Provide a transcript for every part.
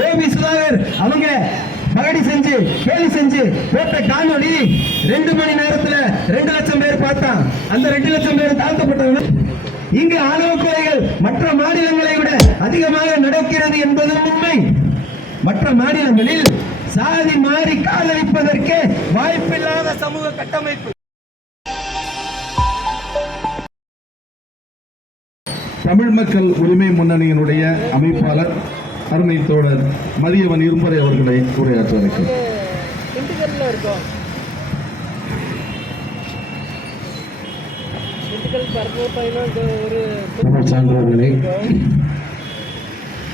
Baby Sudhakar அவங்க பகடி செஞ்சு கேலி செஞ்சு போட்ட காணொலி ரெண்டு மணி நேரத்துல ரெண்டு லட்சம் பேர் பார்த்தான். அந்த ரெண்டு லட்சம் பேர் தாழ்த்தப்பட்டவங்க. இங்கு ஆணவ கொலைகள் மற்ற மாநிலங்களை விட அதிகமாக நடக்கிறது என்பது உண்மை. மற்ற மாநிலங்களில் சாதி மாறி காதலிப்பதற்கு வாய்ப்பில்லாத சமூக கட்டமைப்பு. தமிழ் மக்கள் உரிமை முன்னணியினுடைய அமைப்பாளர் அருமை தோழர் மதியவன் இரும்பரை அவர்களை உரையாற்ற இருக்கோம். சான்றோர்களே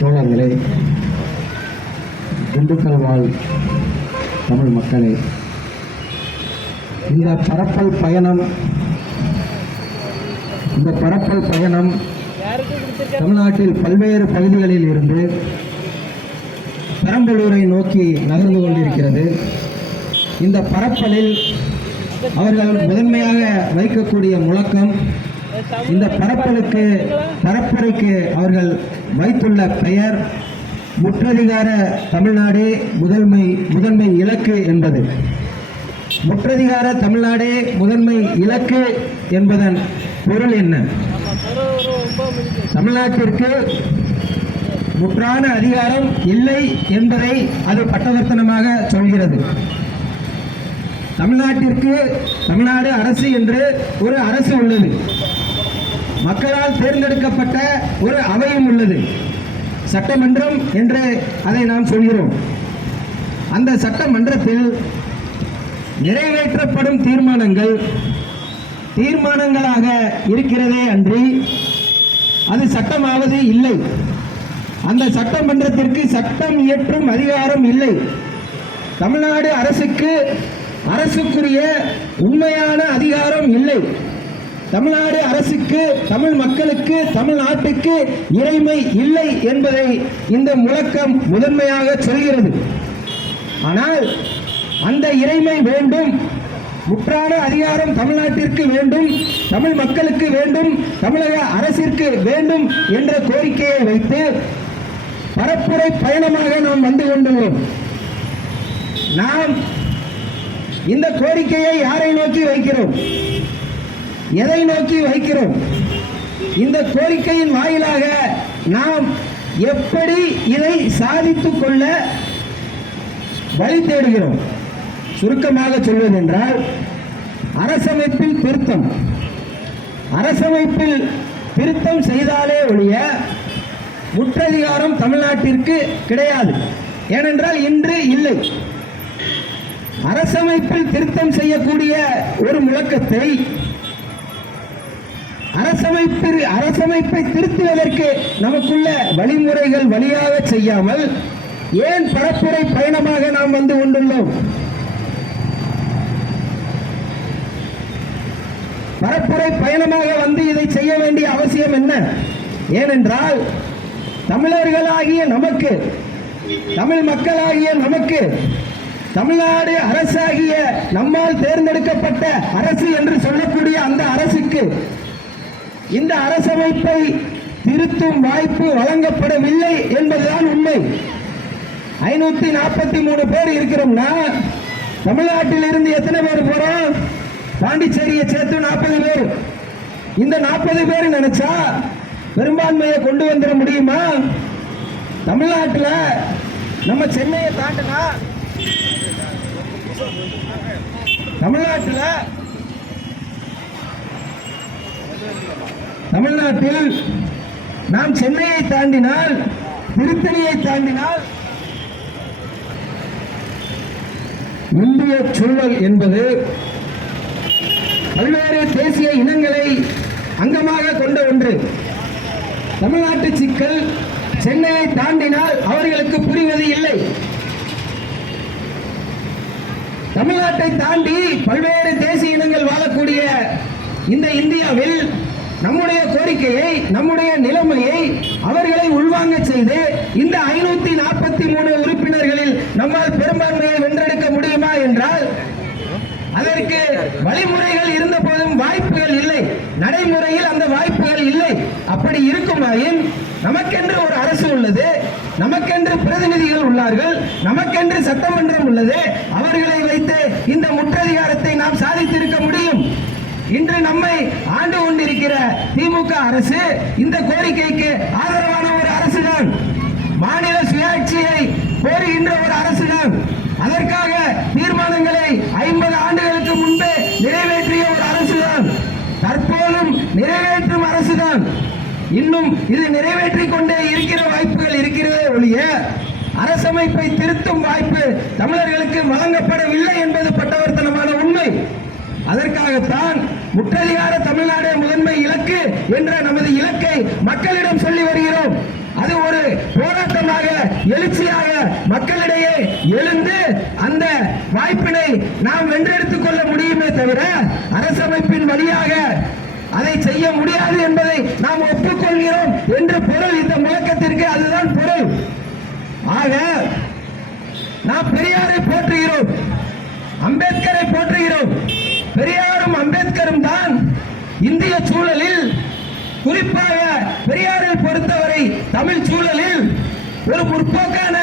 தோழர்களே திண்டுக்கல் வாழ் தமிழ் மக்களே இந்த பரப்பல் பயணம் இந்த பரப்பல் பயணம் தமிழ்நாட்டில் பல்வேறு பகுதிகளில் இருந்து பெரம்பலூரை நோக்கி நகர்ந்து கொண்டிருக்கிறது. இந்த பரப்பலில் அவர்கள் முதன்மையாக வைக்கக்கூடிய முழக்கம் இந்த பரப்பலுக்கு பரப்புரைக்கு அவர்கள் வைத்துள்ள பெயர் முற்றதிகார தமிழ்நாடே முதன்மை முதன்மை இலக்கு என்பது. முற்றதிகார தமிழ்நாடே முதன்மை இலக்கு என்பதன் பொருள் என்ன? தமிழ்நாட்டிற்கு முற்றான அதிகாரம் இல்லை என்பதை அது பட்டவர்த்தனமாக சொல்கிறது. தமிழ்நாட்டிற்கு தமிழ்நாடு அரசு என்று ஒரு அரசு உள்ளது. மக்களால் தேர்ந்தெடுக்கப்பட்ட ஒரு அவையும் உள்ளது. சட்டமன்றம் என்று அதை நாம் சொல்கிறோம். அந்த சட்டமன்றத்தில் நிறைவேற்றப்படும் தீர்மானங்கள் தீர்மானங்களாக இருக்கிறதே அன்றி அது சட்டமாவது இல்லை. அந்த சட்டமன்றத்திற்கு சட்டம் இயற்றும் அதிகாரம் இல்லை. தமிழ்நாடு அரசுக்கு அரசுக்குரிய உண்மையான அதிகாரம் இல்லை. தமிழ்நாடு அரசுக்கு தமிழ் மக்களுக்கு தமிழ்நாட்டுக்கு இறைமை இல்லை என்பதை இந்த முழக்கம் முதன்மையாக சொல்கிறது. ஆனால் அந்த இறைமை வேண்டும். முற்றான அதிகாரம் தமிழ்நாட்டிற்கு வேண்டும். தமிழ் மக்களுக்கு வேண்டும். தமிழக அரசிற்கு வேண்டும் என்ற கோரிக்கையை வைத்து பரப்புரை பயணமாக நாம் வந்து கொண்டுள்ளோம் நாம் இந்த கோரிக்கையை யாரை நோக்கி வைக்கிறோம்? எதை நோக்கி வைக்கிறோம்? இந்த கோரிக்கையின் வாயிலாக நாம் எப்படி இதை சாதித்துக் கொள்ள வழி தேடுகிறோம்? சுருக்கமாக சொல்வதென்றால் அரசமைப்பில் திருத்தம். அரசமைப்பில் திருத்தம் செய்தாலே ஒழிய முற்றதிகாரம் தமிழ்நாட்டிற்கு கிடையாது. ஏனென்றால் இன்று இல்லை. அரசமைப்பில் திருத்தம் செய்யக்கூடிய ஒரு முழக்கத்தை அரசமைப்பில் அரசமைப்பை திருத்துவதற்கு நமக்குள்ள வழிமுறைகள் வழியாக செய்யாமல் ஏன் பரப்புரை பயணமாக நாம் வந்து கொண்டுள்ளோம்? பரப்புரை பயணமாக வந்து இதை செய்ய வேண்டிய அவசியம் என்ன? ஏனென்றால் தமிழர்களாகிய நமக்கு தமிழ் மக்களாகிய நமக்கு தமிழ்நாடு அரசாகிய நம்மால் தேர்ந்தெடுக்கப்பட்ட அரசு என்று சொல்லக்கூடிய அந்த அரசுக்கு இந்த அரசமைப்பை திருத்தும் வாய்ப்பு வழங்கப்படவில்லை என்பதுதான் உண்மை. ஐநூத்தி நாற்பத்தி மூணு பேர் இருக்கிறோம்னா தமிழ்நாட்டில் இருந்து எத்தனை பேர் போறோம்? பாண்டிச்சேரியை சேர்த்து நாற்பது பேர். இந்த நாற்பது பேர் நினைச்சா பெரும்பான்மையை கொண்டு வந்துட முடியுமா? தமிழ்நாட்டில் நம்ம சென்னையை தாண்டினா தமிழ்நாட்டில் தமிழ்நாட்டில் நாம் சென்னையை தாண்டினால் திருத்தணியை தாண்டினால் இந்திய சூழல் என்பது பல்வேறு தேசிய இனங்களை அங்கமாக கொண்ட ஒன்று. தமிழ்நாட்டு சிக்கல் சென்னையை தாண்டினால் அவர்களுக்கு புரிவது இல்லை. தமிழ்நாட்டை தாண்டி பல்வேறு தேசிய இனங்கள் வாழக்கூடிய இந்த இந்தியாவில் நம்முடைய கோரிக்கையை நம்முடைய நிலைமையை அவர்களை உள்வாங்க செய்து இந்த ஐநூத்தி நாற்பத்தி மூணு உறுப்பினர்களில் நம்மால் பெரும்பான்மையை வென்றெடுக்க முடியுமா என்றால் அதற்கு வழிமுறைகள் இருந்த போதும் வாய்ப்புகள் இல்லை. நடைமுறையில் அந்த வாய்ப்புகள் இல்லை. அப்படி இருக்குமாயின் நமக்கென்று ஒரு அரசு உள்ளது நமக்கென்று பிரதிநிதிகள் உள்ளார்கள் நமக்கென்று சட்டமன்றம் உள்ளது அவர்களை வைத்து இந்த முற்றதிகாரத்தை நாம் சாதித்திருக்க முடியும். இன்று நம்மை ஆண்டு கொண்டிருக்கிற திமுக அரசு இந்த கோரிக்கைக்கு ஆதரவான ஒரு அரசுதான். மாநில சுயாட்சியை கோருகின்ற ஒரு அரசுதான். அதற்காக தீர்மானங்களை ஐம்பது ஆண்டுகளுக்கு முன்பே நிறைவேற்றிய ஒரு அரசுதான் தற்போதும் நிறைவேற்றும் அரசுதான். இன்னும் இது நிறைவேற்றிக் கொண்டே இருக்கிற வாய்ப்புகள் இருக்கிறதே ஒழிய அரசமைப்பை திருத்தும் வாய்ப்பு தமிழர்களுக்கு வழங்கப்படவில்லை என்பது பட்டவர்த்தனமான உண்மை. அதற்காகத்தான் முற்றதிகார தமிழ்நாடு முதன்மை இலக்கு என்ற நமது இலக்கை மக்களிடம் சொல்லி வருகிறோம். அது ஒரு போராட்டமாக எழுச்சியாக மக்களிடையே எழுந்து அந்த வாய்ப்பினை நாம் வென்றெடுத்துக் கொள்ள முடியுமே தவிர அரசமைப்பின் வழியாக அதை செய்ய முடியாது என்பதை நாம் ஒப்புக்கொள்கிறோம் என்று பொருள் இந்த முழக்கத்திற்கு அதுதான் பொருள். ஆக நாம் பெரியாரை போற்றுகிறோம் அம்பேத்கரை போற்றுகிறோம். பெரியாரும் அம்பேத்கரும் தான் இந்திய சூழலில் குறிப்பாக பெரியாரை பொறுத்தவரை தமிழ் சூழலில் ஒரு முற்போக்கான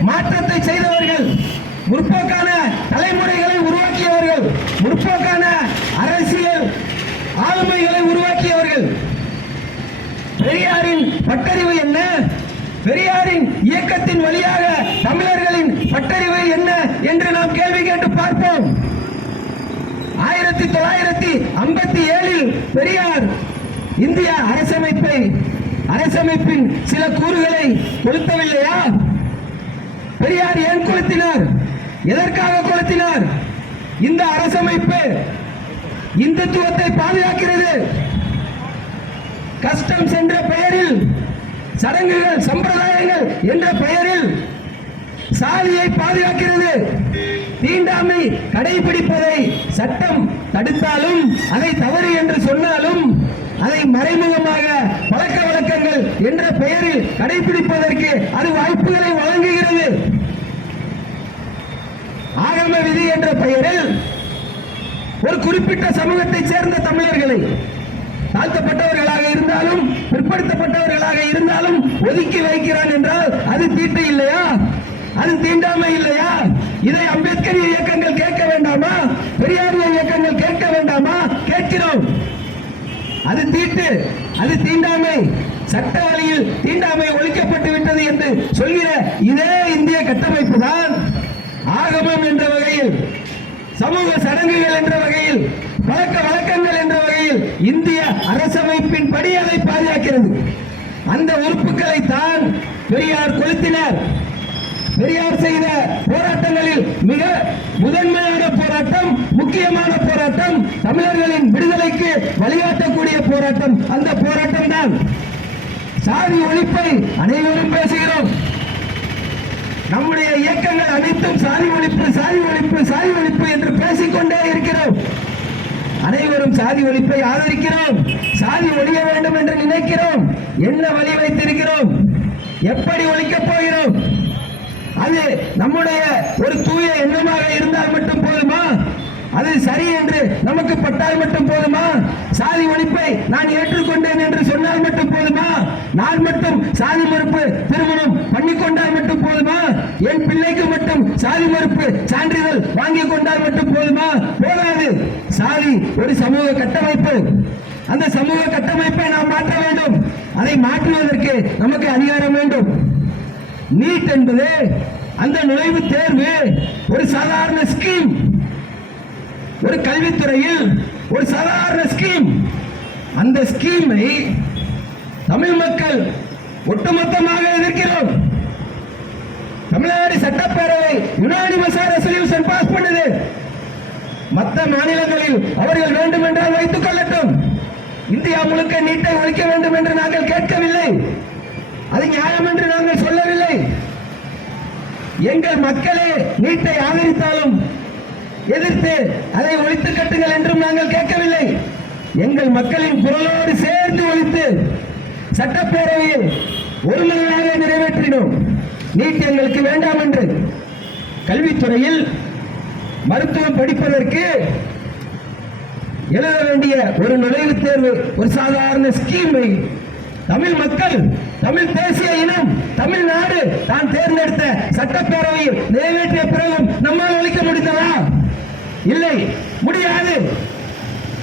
மாற்றத்தை செய்தவர்கள் முற்போக்கான தலைமுறைகளை உருவாக்கியவர்கள் முற்போக்கான அரசியல் ஆளுமைகளை உருவாக்கியவர்கள். பெரியாரின் பட்டறிவு என்ன? பெரியாரின் இயக்கத்தின் வழியாக தமிழர்களின் பட்டறிவு என்ன என்று நாம் கேள்வி கேட்டு பார்ப்போம். ஆயிரத்தி தொள்ளாயிரத்தி ஐம்பத்தி ஏழில் பெரியார் இந்திய அரசமைப்பை அரசமைப்பின் சில கூறுகளை கொளுத்தவில்லையா? பெரியார் ஏன் கொளுத்தினார்? எதற்காக கொளுத்தினார்? இந்த அரசமைப்பு இந்துத்துவத்தை பாதுகாக்கிறது. கஸ்டம்ஸ் என்ற பெயரில் சடங்குகள் சம்பிரதாயங்கள் என்ற பெயரில் சாதியை பாதுகாக்கிறது. தீண்டாமை கடைபிடிப்பதை சட்டம் தடுத்தாலும் அதை தவறு என்று சொன்னாலும் அதை மறைமுகமாக பழக்க வழக்கங்கள் என்ற பெயரில் கடைபிடிப்பதற்கு அது வாய்ப்புகளை வழங்குகிறது. ஆகம விதி என்ற பெயரில் ஒரு குறிப்பிட்ட சமூகத்தைச் சேர்ந்த தமிழர்களை தாழ்த்தப்பட்டவர்களாக இருந்தாலும் பிற்படுத்தப்பட்டவர்களாக இருந்தாலும் ஒதுக்கி வைக்கிறான் என்றால் அது தீட்டு இல்லையா? அது தீண்டாமை இல்லையா? இதை அம்பேத்கர் இயக்கங்கள் கேட்க வேண்டாமா? பெரியார் இயக்கங்கள் கேட்க வேண்டாமா? கேட்கிறோம். அது தீட்டு அது தீண்டாமை. சட்ட வழியில் தீண்டாமை ஒழிக்கப்பட்டு விட்டது என்று சொல்கிற இதே இந்திய கட்டமைப்பு தான் ஆகமம் என்ற வகையில் சமூக சடங்குகள் என்ற வகையில் பழக்க வழக்கங்கள் என்ற வகையில் இந்திய அரசமைப்பின் படி அதை பாதுகாக்கிறது. அந்த உறுப்புகளை தான் பெரியார் கொளுத்தினார். பெரியார் செய்த போராட்டங்களில் மிக முதன்மையான போராட்டம் முக்கியமான போராட்டம் தமிழர்களின் விடுதலைக்கு வழிகாட்டக்கூடிய போராட்டம். அந்த போராட்டம் தான். சாதி ஒழிப்பை அனைவரும் பேசுகிறோம். நம்முடைய இயக்கங்கள் அனைத்தும் சாதி ஒழிப்பு சாதி ஒழிப்பு சாதி ஒழிப்பு அனைவரும் சாதி ஒழிப்பை ஆதரிக்கிறோம். சாதி ஒழிய வேண்டும் என்று நினைக்கிறோம். என்ன வழி வைத்திருக்கிறோம்? எப்படி ஒழிக்கப் போகிறோம்? அது நம்முடைய ஒரு தூய எண்ணமாக இருந்தால் மட்டும் போதுமா? அது சரி என்று நமக்கு பட்டால் மட்டும் போதுமா? சாதி ஒழிப்பை நான் ஏற்றுக்கொண்டேன் என்று சொன்னால் மட்டும் போதுமா? நான் மட்டும் சாதி மறுப்பு திருமணம் பண்ணிக்கொண்டால் மட்டும் போதுமா? என் பிள்ளைக்கு மட்டும் சாதி மறுப்பு சான்றிதழ் வாங்கி கொண்டால் மட்டும் போதுமா? போதாது. சாதி ஒரு சமூக கட்டமைப்பு. அந்த சமூக கட்டமைப்பை நாம் மாற்ற வேண்டும். அதை மாற்றுவதற்கு நமக்கு அதிகாரம் வேண்டும். நீட் என்பது அந்த நுழைவு தேர்வு ஒரு சாதாரண ஸ்கீம் ஒரு கல்வித்துறையில் ஒரு சாதாரண ஸ்கீம் அந்த ஸ்கீமை தமிழ் மக்கள் ஒட்டுமொத்தமாக எதிர்க்கிறோம். தமிழ்நாடு சட்டப்பேரவை யுனானிமஸ் ரெசல்யூஷன் பாஸ் பண்ணுது. மற்ற மாநிலங்களில் அவர்கள் வேண்டும் என்றால் வைத்துக் கொள்ளட்டும். இந்தியா முழுக்க நீட்டை ஒழிக்க வேண்டும் என்று நாங்கள் கேட்கவில்லை. அது நியாயம் என்று நாங்கள் சொல்லவில்லை. எங்கள் மக்களே நீட்டை ஆதரித்தாலும் எதிர்த்து அதை ஒழித்து கட்டுங்கள் என்றும் நாங்கள் கேட்கவில்லை. எங்கள் மக்களின் குரலோடு சேர்ந்து ஒழித்து சட்டப்பேரவையில் ஒரு ஒருமனதாக நிறைவேற்றினோம். நீட் எங்களுக்கு வேண்டாம் என்று கல்வித்துறையில் மருத்துவம் படிப்பதற்கு எழுத வேண்டிய ஒரு நுழைவுத் தேர்வு ஒரு சாதாரண ஸ்கீமை தமிழ் மக்கள் தமிழ் தேசிய இனம் தமிழ்நாடு தான் தேர்ந்தெடுத்த சட்டப்பேரவையில் நிறைவேற்றிய பிறகும் நம்மால் அளிக்க முடிந்ததா? இல்லை முடியாது.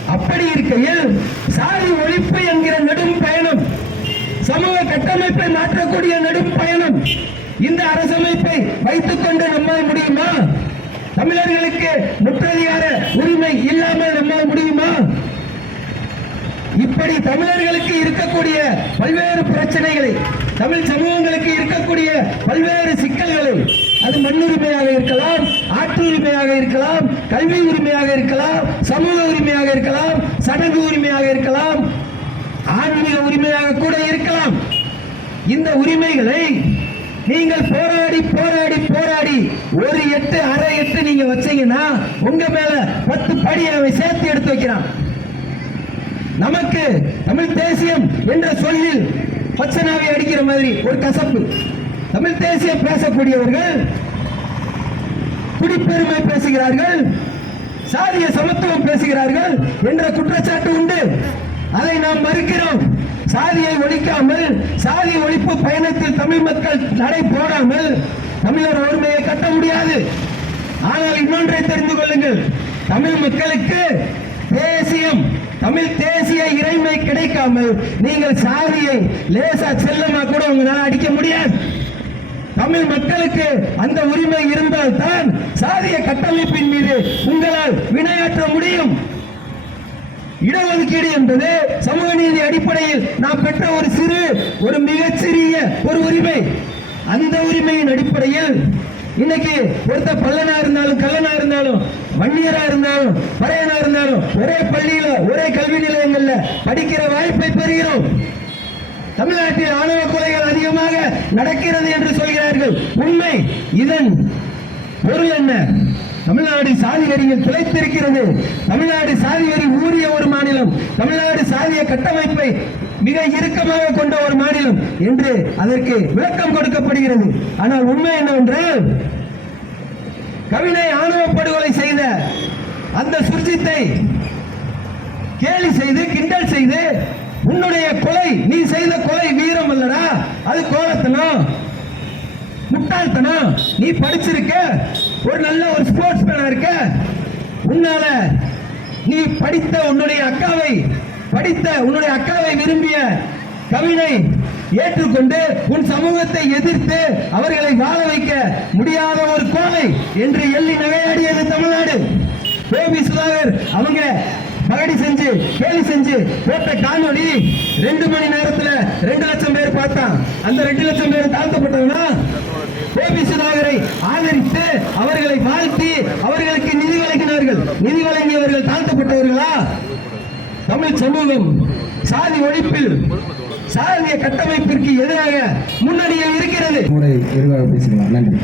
அப்படி இருக்கையில் சாதி ஒழிப்பு என்கிற நெடும் பயணம் சமூக கட்டமைப்பை மாற்றக்கூடிய நெடும் பயணம் இந்த அரசமைப்பை வைத்துக் கொண்டு நம்மால் முடியுமா? தமிழர்களுக்கு முற்றதிகார உரிமை இல்லாமல் நம்மால் முடியுமா? இப்படி தமிழர்களுக்கு இருக்கக்கூடிய பல்வேறு பிரச்சனைகளை தமிழ் சமூகங்களுக்கு இருக்கக்கூடிய பல்வேறு சிக்கல்களை அது மண்ணுரிமையாக இருக்கலாம் ஆற்று உரிமையாக இருக்கலாம் கல்வி உரிமையாக இருக்கலாம் சமூக உரிமையாக இருக்கலாம் சடங்கு உரிமையாக இருக்கலாம் ஆன்மீக உரிமையாக கூட இருக்கலாம். இந்த உரிமைகளை நீங்கள் போராடி போராடி போராடி ஒரு எட்டு அரை எட்டு நீங்க வச்சீங்கன்னா உங்க மேல பத்து படி அவன் சேர்த்து எடுத்து வைக்கிறான். நமக்கு தமிழ் தேசியம் என்ற சொல்லில் பச்சனாவை அடிக்கிற மாதிரி ஒரு கசப்பு. தமிழ் தேசியம் பேசக்கூடியவர்கள் குடிப்பெருமை பேசுகிறார்கள் சாதிய சமத்துவம் பேசுகிறார்கள் என்ற குற்றச்சாட்டு உண்டு. அதை நாம் மறுக்கிறோம். சாதியை ஒழிக்காமல் சாதி ஒழிப்பு பயணத்தில் தமிழ் மக்கள் நடை போடாமல் தமிழர் ஒருமையை கட்ட முடியாது. ஆனால் இன்னொன்றை தெரிந்து கொள்ளுங்கள். தமிழ் மக்களுக்கு தேசியம் தமிழ் தேசிய இறைமை கிடைக்காமல் நீங்கள் சாதியை லேசா செல்லமா கூட உங்களால் அடிக்க முடியாது. தமிழ் மக்களுக்கு அந்த உரிமை இருந்தால் தான் சாதிய கட்டமைப்பின் மீது உங்களால் வினையாற்ற முடியும். இடஒதுக்கீடு என்பது சமூக நீதி அடிப்படையில் நாம் பெற்ற ஒரு சிறு ஒரு மிகச்சிறிய ஒரு உரிமை. அந்த உரிமையின் அடிப்படையில் இன்னைக்கு ஒருத்தர் பல்லனா இருந்தாலும் கல்லனா இருந்தாலும் வன்னியரா இருந்தாலும் பறையனா இருந்தாலும் ஒரே பள்ளியில ஒரே கல்வி நிலையங்கள்ல படிக்கிற வாய்ப்பை பெறுகிறோம். தமிழ்நாட்டில் ஆணவ கொலைகள் அதிகமாக நடக்கிறது என்று சொல்கிறார்கள். உண்மை இதன் பொருள் என்ன? தமிழ்நாடு சாதி வரியில் திளைத்திருக்கிறது. தமிழ்நாடு சாதி வரி ஊறிய ஒரு மாநிலம். தமிழ்நாடு சாதிய கட்டமைப்பை மிக இறுக்கமாக கொண்ட ஒரு மாநிலம் என்று அதற்கு விளக்கம் கொடுக்கப்படுகிறது. ஆனால் உண்மை என்னவென்றால் கவினை ஆணவ படுகொலை செய்த அந்த சுர்ஜித்தை கேலி செய்து கிண்டல் செய்து உன்னுடைய கொலை நீ செய்த கொலை வீரம் அல்லடா அது கோலத்தனம் முட்டாள்தனம் நீ படிச்சிருக்க? ஒரு நல்ல ஒரு ஸ்போர்ட்ஸ் மேனா இருக்க? உன்னால நீ படித்த உன்னுடைய அக்காவை படித்த உன்னுடைய அக்காவை விரும்பிய கவினை ஏற்றுக்கொண்டு உன் சமூகத்தை எதிர்த்து அவர்களை வாழ வைக்க முடியாத ஒரு கோவை என்று எள்ளி நகையாடியது தமிழ்நாடு. கோபி சுதாகர் அவங்க பகடி செஞ்சு கேலி செஞ்சு போட்ட காணொலி ரெண்டு மணி நேரத்துல ரெண்டு லட்சம் பேர் பார்த்தான். அந்த ரெண்டு லட்சம் பேர் தாழ்த்தப்பட்டவனா? கோபி சுதாகரை ஆதரித்து அவர்களை வாழ்த்தி அவர்களுக்கு நிதி வழங்கினார்கள். நிதி வழங்கியவர்கள் தாழ்த்தப்பட்டவர்களா? தமிழ் சமூகம் சாதி ஒழிப்பில் சாதிய கட்டமைப்பிற்கு எதிராக முன்னணியில் இருக்கிறது. நன்றி.